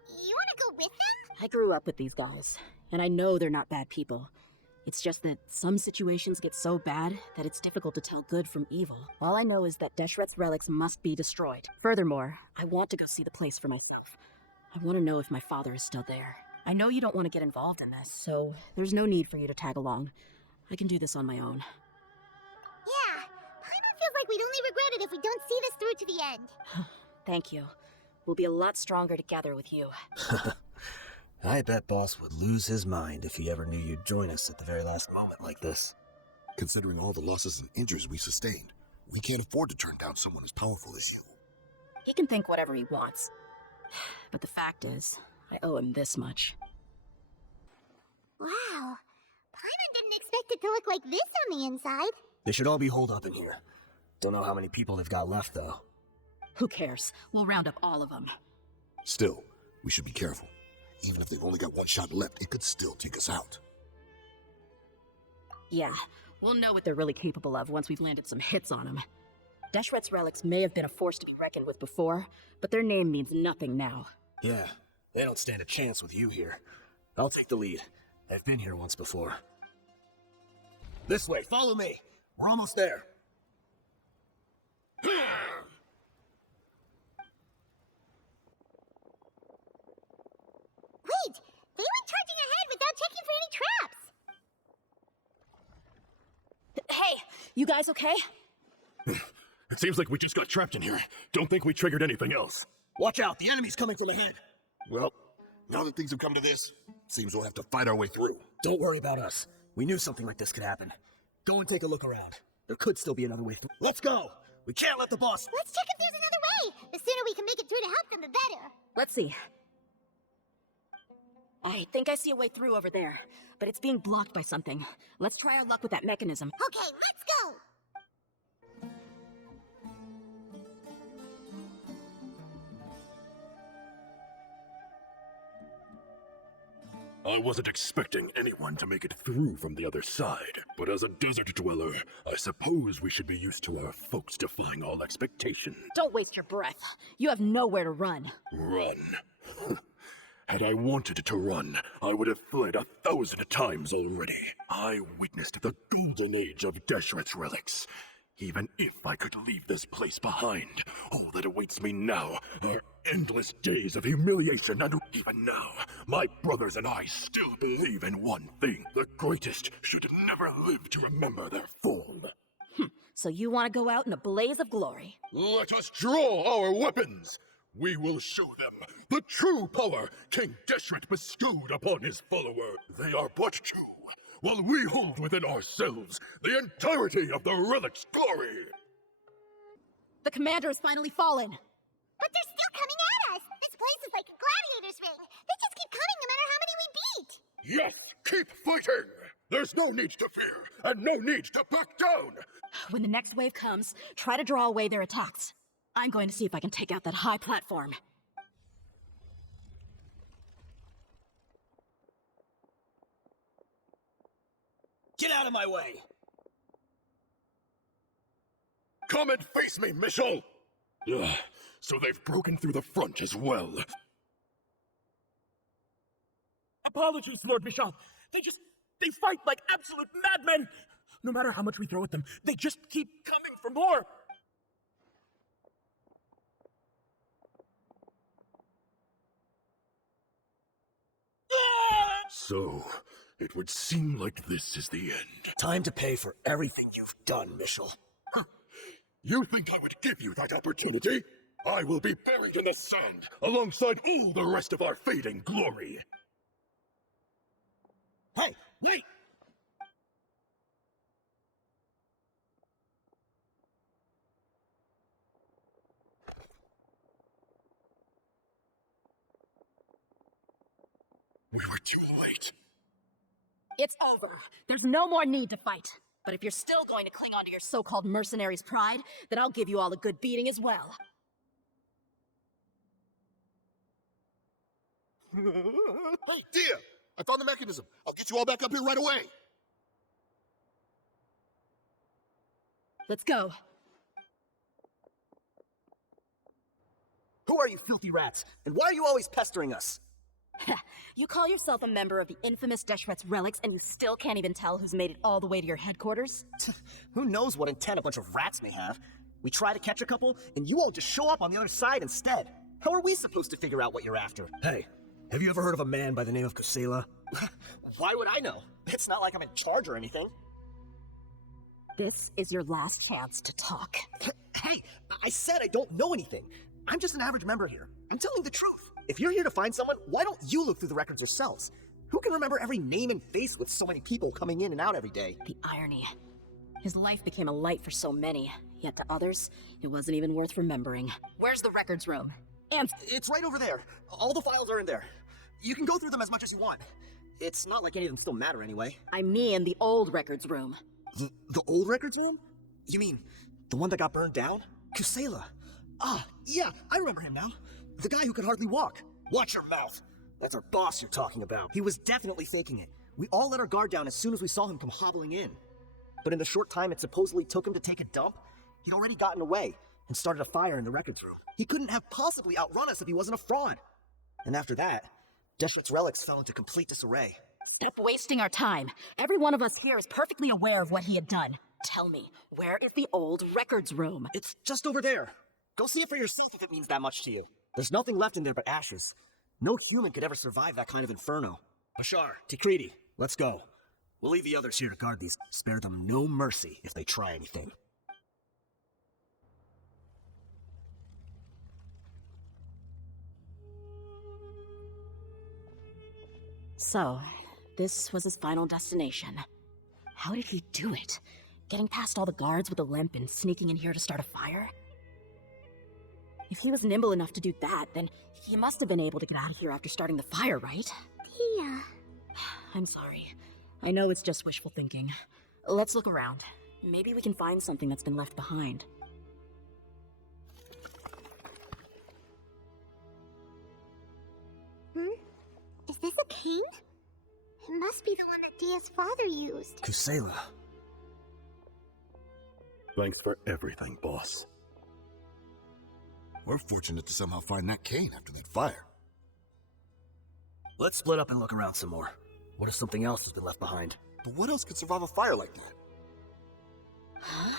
You want to go with them? I grew up with these guys, and I know they're not bad people. It's just that some situations get so bad that it's difficult to tell good from evil. All I know is that Deshret's relics must be destroyed. Furthermore, I want to go see the place for myself. I want to know if my father is still there. I know you don't want to get involved in this, so there's no need for you to tag along. I can do this on my own. Yeah, Paimon feels like we'd only regret it if we don't see this through to the end. Thank you. We'll be a lot stronger together with you. I bet Boss would lose his mind if he ever knew you'd join us at the very last moment like this. Considering all the losses and injuries we sustained, We can't afford to turn down someone as powerful as you. He can think whatever he wants. But the fact is, I owe him this much. Wow. Paimon didn't expect it to look like this on the inside. They should all be holed up in here. Don't know how many people they've got left, though. Who cares? We'll round up all of them. Still, we should be careful. Even if they've only got one shot left, it could still take us out. Yeah, we'll know what they're really capable of once we've landed some hits on them. Deshret's relics may have been a force to be reckoned with before, but their name means nothing now. Yeah, they don't stand a chance with you here. I'll take the lead. I've been here once before. This way, follow me. We're almost there. Wait! They went charging ahead without checking for any traps! Hey, you guys okay? It seems like we just got trapped in here. Don't think we triggered anything else. Watch out, the enemy's coming from ahead. Well, now that things have come to this, seems we'll have to fight our way through. Don't worry about us. We knew something like this could happen. Go and take a look around. There could still be another way through. Let's go! We can't let the boss... Let's check if there's another way! The sooner we can make it through to help them, the better! Let's see. I think I see a way through over there, but it's being blocked by something. Let's try our luck with that mechanism. Okay, let's go! I wasn't expecting anyone to make it through from the other side, but as a desert dweller, I suppose we should be used to our folks defying all expectation. Don't waste your breath. You have nowhere to run. Run. Had I wanted to run, I would have fled 1,000 times already. I witnessed the golden age of Deshret's relics. Even if I could leave this place behind, all that awaits me now are endless days of humiliation, and even now, my brothers and I still believe in one thing. The greatest should never live to remember their form. So you want to go out in a blaze of glory? Let us draw our weapons! We will show them the true power King Deshret bestowed upon his follower. They are but two, while we hold within ourselves the entirety of the relic's glory. The commander has finally fallen. But they're still coming at us! This place is like a gladiator's ring! They just keep coming no matter how many we beat! Yes, keep fighting! There's no need to fear, and no need to back down! When the next wave comes, try to draw away their attacks. I'm going to see if I can take out that high platform. Get out of my way! Come and face me, Michel! So they've broken through the front as well. Apologies, Lord Michel. They fight like absolute madmen! No matter how much we throw at them, they just keep coming for more! So, it would seem like this is the end. Time to pay for everything you've done, Michel. You think I would give you that opportunity? I will be buried in the sand, alongside all the rest of our fading glory. Hey, wait! We were too late. It's over. There's no more need to fight. But if you're still going to cling on to your so-called mercenary's pride, then I'll give you all a good beating as well. Hey, Dehya! I found the mechanism. I'll get you all back up here right away. Let's go. Who are you filthy rats? And why are you always pestering us? You call yourself a member of the infamous Deshret's relics, and you still can't even tell who's made it all the way to your headquarters? Who knows what intent a bunch of rats may have? We try to catch a couple, and you all just show up on the other side instead. How are we supposed to figure out what you're after? Hey, have you ever heard of a man by the name of Kusela? Why would I know? It's not like I'm in charge or anything. This is your last chance to talk. Hey, I said I don't know anything. I'm just an average member here. I'm telling the truth. If you're here to find someone, why don't you look through the records yourselves? Who can remember every name and face with so many people coming in and out every day? The irony. His life became a light for so many, yet to others, it wasn't even worth remembering. Where's the records room? And it's right over there. All the files are in there. You can go through them as much as you want. It's not like any of them still matter anyway. I mean the old records room. The old records room? You mean the one that got burned down? Kusela. Ah, yeah, I remember him now. The guy who could hardly walk. Watch your mouth. That's our boss you're talking about. He was definitely faking it. We all let our guard down as soon as we saw him come hobbling in. But in the short time it supposedly took him to take a dump, he'd already gotten away and started a fire in the records room. He couldn't have possibly outrun us if he wasn't a fraud. And after that, Deshret's relics fell into complete disarray. Stop wasting our time. Every one of us here is perfectly aware of what he had done. Tell me, where is the old records room? It's just over there. Go see it for yourself if it means that much to you. There's nothing left in there but ashes. No human could ever survive that kind of inferno. Bashar, Tikriti, let's go. We'll leave the others here to guard these. Spare them no mercy if they try anything. So, this was his final destination. How did he do it? Getting past all the guards with a limp and sneaking in here to start a fire? If he was nimble enough to do that, then he must have been able to get out of here after starting the fire, right? Yeah. I'm sorry. I know it's just wishful thinking. Let's look around. Maybe we can find something that's been left behind. Is this a cane? It must be the one that Dia's father used. Kusela. Thanks for everything, boss. We're fortunate to somehow find that cane after that fire. Let's split up and look around some more. What if something else has been left behind? But what else could survive a fire like that? Huh?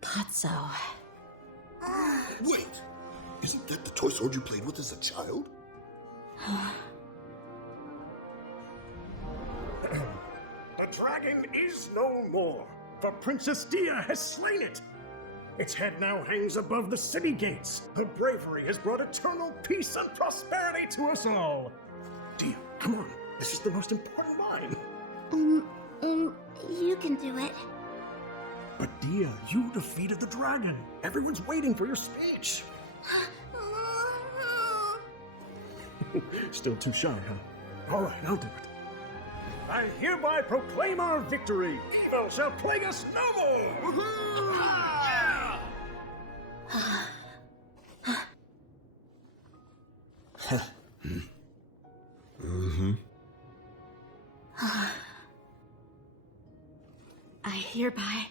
Thought so. Wait! Isn't that the toy sword you played with as a child? The dragon is no more, for Princess Dehya has slain it. Its head now hangs above the city gates. Her bravery has brought eternal peace and prosperity to us all. Dehya, come on. This is the most important line. You can do it. But Dehya, you defeated the dragon. Everyone's waiting for your speech. Still too shy, huh? All right, I'll do it. I hereby proclaim our victory. Evil shall plague us no more. I hereby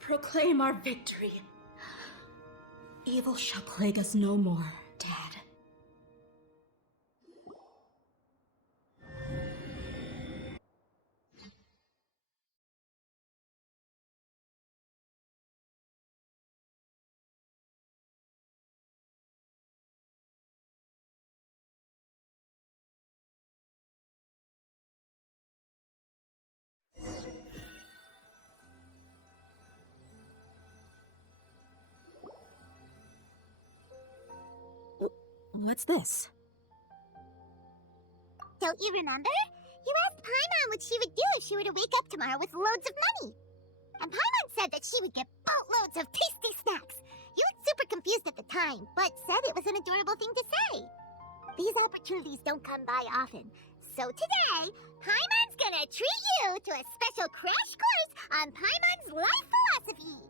proclaim our victory. Evil shall plague us no more, Dad. What's this? Don't you remember? You asked Paimon what she would do if she were to wake up tomorrow with loads of money. And Paimon said that she would get boatloads of tasty snacks. You looked super confused at the time, but said it was an adorable thing to say. These opportunities don't come by often. So today, Paimon's gonna treat you to a special crash course on Paimon's life philosophy.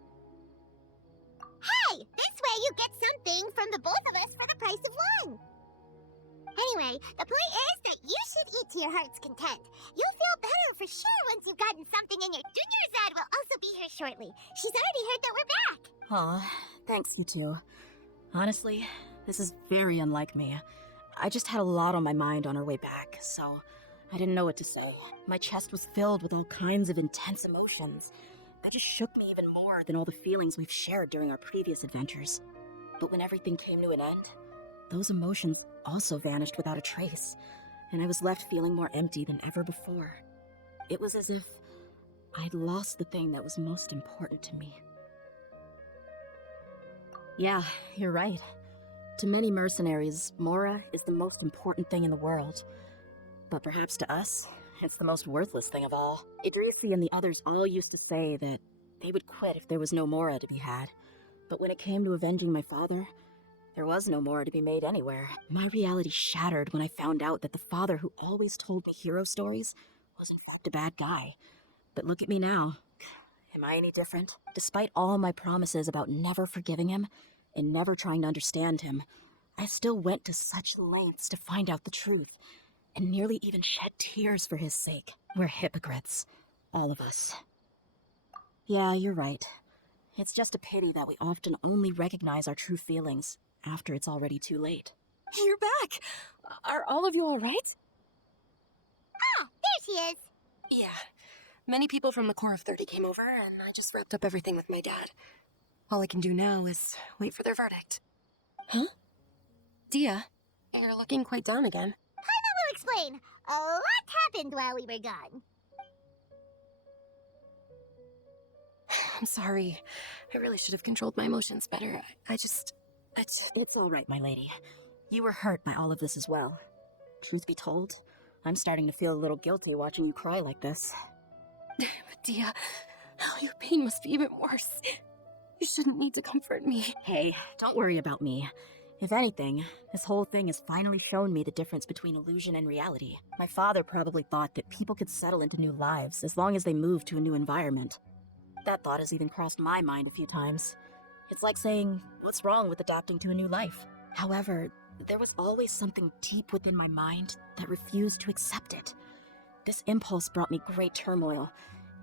Hey, this way you get something from the both of us for the price of one. Anyway, the point is that you should eat to your heart's content. You'll feel better for sure once you've gotten something, and your junior Zad will also be here shortly. She's already heard that we're back. Aw, thanks, you two. Honestly, this is very unlike me. I just had a lot on my mind on our way back, so I didn't know what to say. My chest was filled with all kinds of intense emotions. That just shook me even more than all the feelings we've shared during our previous adventures. But when everything came to an end, those emotions also vanished without a trace. and I was left feeling more empty than ever before. It was as if I'd lost the thing that was most important to me. Yeah, you're right. To many mercenaries, Mora is the most important thing in the world. But perhaps to us, it's the most worthless thing of all. Idrisi and the others all used to say that they would quit if there was no Mora to be had. But when it came to avenging my father, there was no Mora to be made anywhere. My reality shattered when I found out that the father who always told me hero stories was in fact a bad guy. But look at me now. Am I any different? Despite all my promises about never forgiving him and never trying to understand him, I still went to such lengths to find out the truth, and nearly even shed tears for his sake. We're hypocrites. All of us. Yeah, you're right. It's just a pity that we often only recognize our true feelings after it's already too late. You're back! Are all of you alright? Ah, there she is. Yeah. Many people from the Corps of 30 came over, and I just wrapped up everything with my dad. All I can do now is wait for their verdict. Huh? Dehya, you're looking quite down again. Paimon will explain. A lot happened while we were gone. I'm sorry. I really should have controlled my emotions better. It's all right, my lady. You were hurt by all of this as well. Truth be told, I'm starting to feel a little guilty watching you cry like this. Dehya, oh, your pain must be even worse. You shouldn't need to comfort me. Hey, don't worry about me. If anything, this whole thing has finally shown me the difference between illusion and reality. My father probably thought that people could settle into new lives as long as they moved to a new environment. That thought has even crossed my mind a few times. It's like saying, what's wrong with adapting to a new life? However, there was always something deep within my mind that refused to accept it. This impulse brought me great turmoil,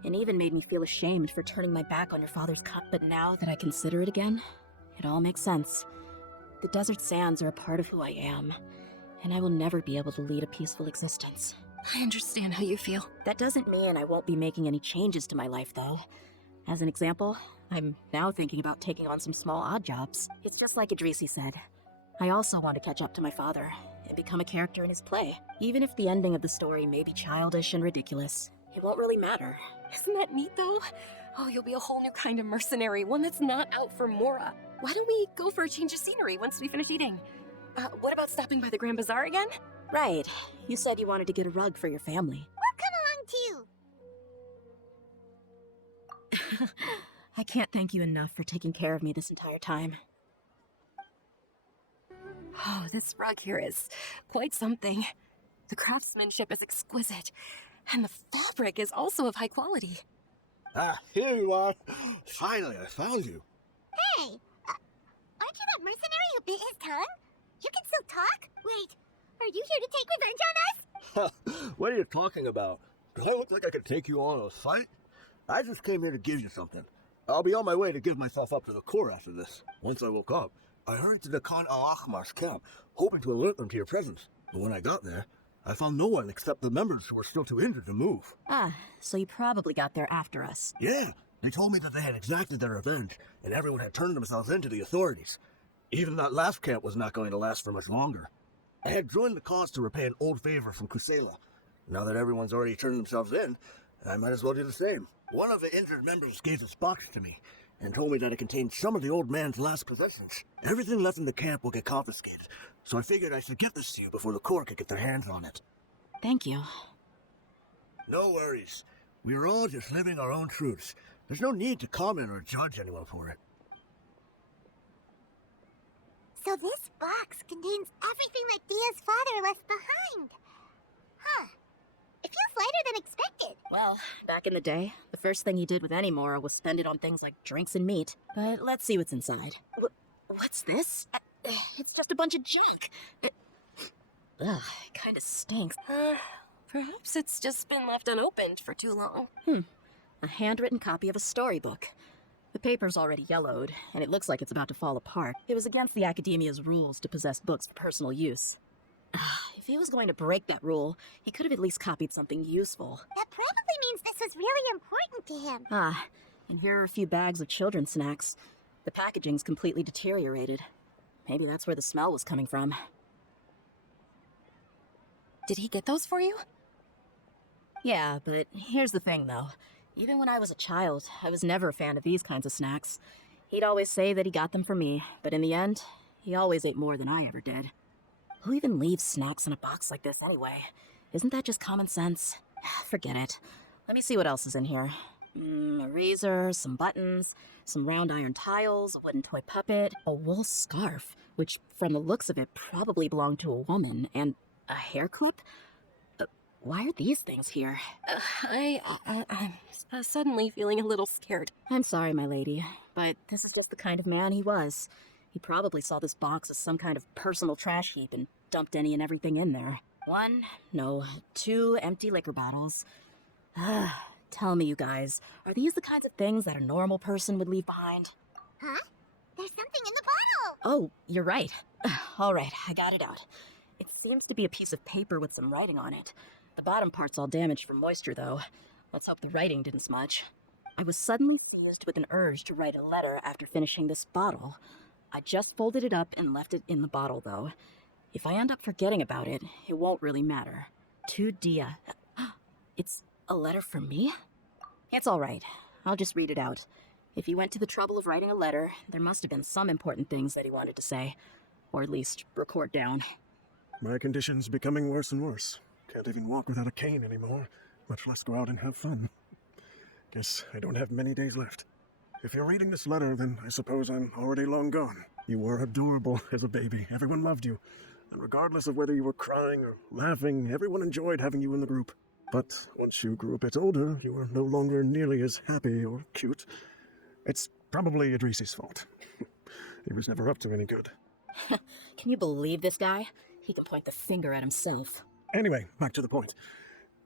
and even made me feel ashamed for turning my back on your father's cut. But now that I consider it again, it all makes sense. The desert sands are a part of who I am, and I will never be able to lead a peaceful existence. I understand how you feel. That doesn't mean I won't be making any changes to my life, though. As an example, I'm now thinking about taking on some small odd jobs. It's just like Idrisi said. I also want to catch up to my father and become a character in his play. Even if the ending of the story may be childish and ridiculous, it won't really matter. Isn't that neat, though? Oh, you'll be a whole new kind of mercenary, one that's not out for Mora. Why don't we go for a change of scenery once we finish eating? What about stopping by the Grand Bazaar again? Right. You said you wanted to get a rug for your family. We'll come along too. I can't thank you enough for taking care of me this entire time. Oh, this rug here is quite something. The craftsmanship is exquisite, and the fabric is also of high quality. Ah, here you are. Finally, I found you. Hey, aren't you that mercenary who bit his tongue? You can still talk? Wait, are you here to take revenge on us? What are you talking about? Do I look like I could take you on a fight? I just came here to give you something. I'll be on my way to give myself up to the Corps after this. Once I woke up, I hurried to the Khan al-Ahmar's camp, hoping to alert them to your presence. But when I got there, I found no one except the members who were still too injured to move. Ah, so you probably got there after us. Yeah, they told me that they had exacted their revenge, and everyone had turned themselves in to the authorities. Even that last camp was not going to last for much longer. I had joined the cause to repay an old favor from Kusela. Now that everyone's already turned themselves in, I might as well do the same. One of the injured members gave this box to me, and told me that it contained some of the old man's last possessions. Everything left in the camp will get confiscated, so I figured I should give this to you before the Corps could get their hands on it. Thank you. No worries. We're all just living our own truths. There's no need to comment or judge anyone for it. So this box contains everything that Dia's father left behind. Huh. It feels lighter than expected. Well, back in the day, the first thing he did with any Mora was spend it on things like drinks and meat. But let's see what's inside. What's this? It's just a bunch of junk. Ugh, it kinda stinks. Perhaps it's just been left unopened for too long. A handwritten copy of a storybook. The paper's already yellowed, and it looks like it's about to fall apart. It was against the Academia's rules to possess books for personal use. If he was going to break that rule, he could have at least copied something useful. That probably means this was really important to him. Ah, and here are a few bags of children's snacks. The packaging's completely deteriorated. Maybe that's where the smell was coming from. Did he get those for you? Yeah, but here's the thing though. Even when I was a child, I was never a fan of these kinds of snacks. He'd always say that he got them for me, but in the end, he always ate more than I ever did. Who even leaves snacks in a box like this anyway? Isn't that just common sense? Forget it. Let me see what else is in here. A razor, some buttons, some round iron tiles, a wooden toy puppet, a wool scarf, which from the looks of it probably belonged to a woman, and a hair clip? Why are these things here? I'm suddenly feeling a little scared. I'm sorry, my lady, but this is just the kind of man he was. He probably saw this box as some kind of personal trash heap and dumped any and everything in there. 2 empty liquor bottles. Tell me, you guys, are these the kinds of things that a normal person would leave behind? Huh? There's something in the bottle! Oh, you're right. All right, I got it out. It seems to be a piece of paper with some writing on it. The bottom part's all damaged from moisture, though. Let's hope the writing didn't smudge. I was suddenly seized with an urge to write a letter after finishing this bottle. I just folded it up and left it in the bottle, though. If I end up forgetting about it, it won't really matter. To Dehya. It's a letter from me? It's all right. I'll just read it out. If he went to the trouble of writing a letter, there must have been some important things that he wanted to say. Or at least record down. My condition's becoming worse and worse. Can't even walk without a cane anymore, much less go out and have fun. Guess I don't have many days left. If you're reading this letter, then I suppose I'm already long gone. You were adorable as a baby. Everyone loved you. And regardless of whether you were crying or laughing, everyone enjoyed having you in the group. But once you grew a bit older, you were no longer nearly as happy or cute. It's probably Idrisi's fault. He was never up to any good. Can you believe this guy? He can point the finger at himself. Anyway, back to the point.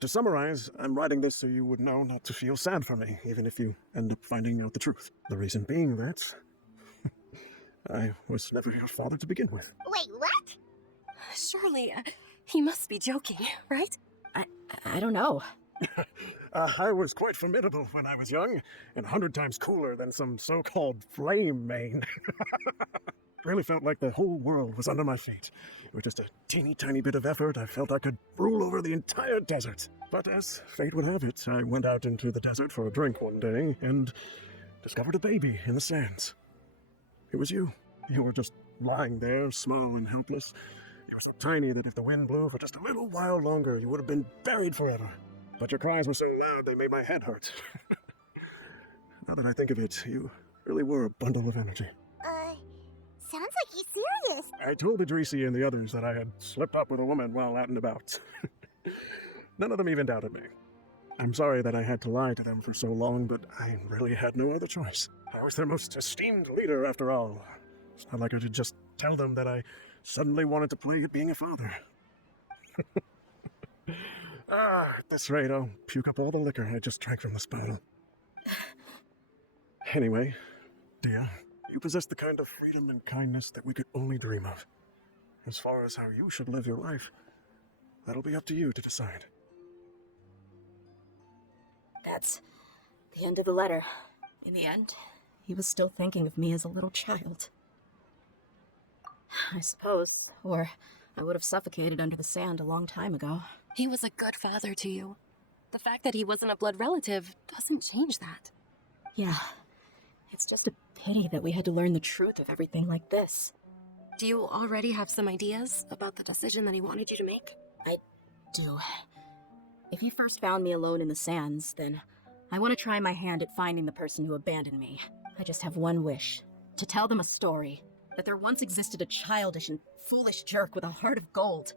To summarize, I'm writing this so you would know not to feel sad for me, even if you end up finding out the truth. The reason being that I was never your father to begin with. Wait, what? Surely, he must be joking, right? I don't know. I was quite formidable when I was young, and 100 times cooler than some so-called flame main. Really felt like the whole world was under my feet. With just a teeny tiny bit of effort, I felt I could rule over the entire desert. But as fate would have it, I went out into the desert for a drink one day and discovered a baby in the sands. It was you. You were just lying there, small and helpless. You were so tiny that if the wind blew for just a little while longer, you would have been buried forever. But your cries were so loud they made my head hurt. Now that I think of it, you really were a bundle of energy. Sounds like he's serious. I told Idrisi and the others that I had slipped up with a woman while out and about. None of them even doubted me. I'm sorry that I had to lie to them for so long, but I really had no other choice. I was their most esteemed leader, after all. It's not like I could just tell them that I suddenly wanted to play at being a father. At this rate, I'll puke up all the liquor I just drank from this bottle. Anyway, Dehya, you possess the kind of freedom and kindness that we could only dream of. As far as how you should live your life, that'll be up to you to decide. That's the end of the letter. In the end, he was still thinking of me as a little child. I suppose, or I would have suffocated under the sand a long time ago. He was a good father to you. The fact that he wasn't a blood relative doesn't change that. Yeah, it's just a pity that we had to learn the truth of everything like this. Do you already have some ideas about the decision that he wanted you to make? I do. If he first found me alone in the sands, then I want to try my hand at finding the person who abandoned me. I just have one wish. To tell them a story. That there once existed a childish and foolish jerk with a heart of gold.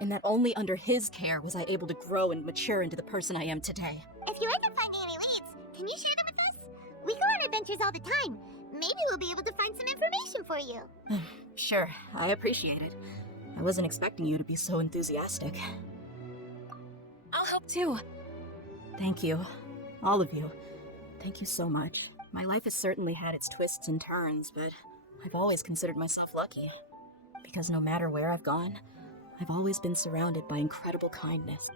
And that only under his care was I able to grow and mature into the person I am today. If you're ever finding any leads, can you share them with us? We go on adventures all the time. Maybe we'll be able to find some information for you. Sure, I appreciate it. I wasn't expecting you to be so enthusiastic. I'll help too. Thank you. All of you. Thank you so much. My life has certainly had its twists and turns, but I've always considered myself lucky. Because no matter where I've gone, I've always been surrounded by incredible kindness.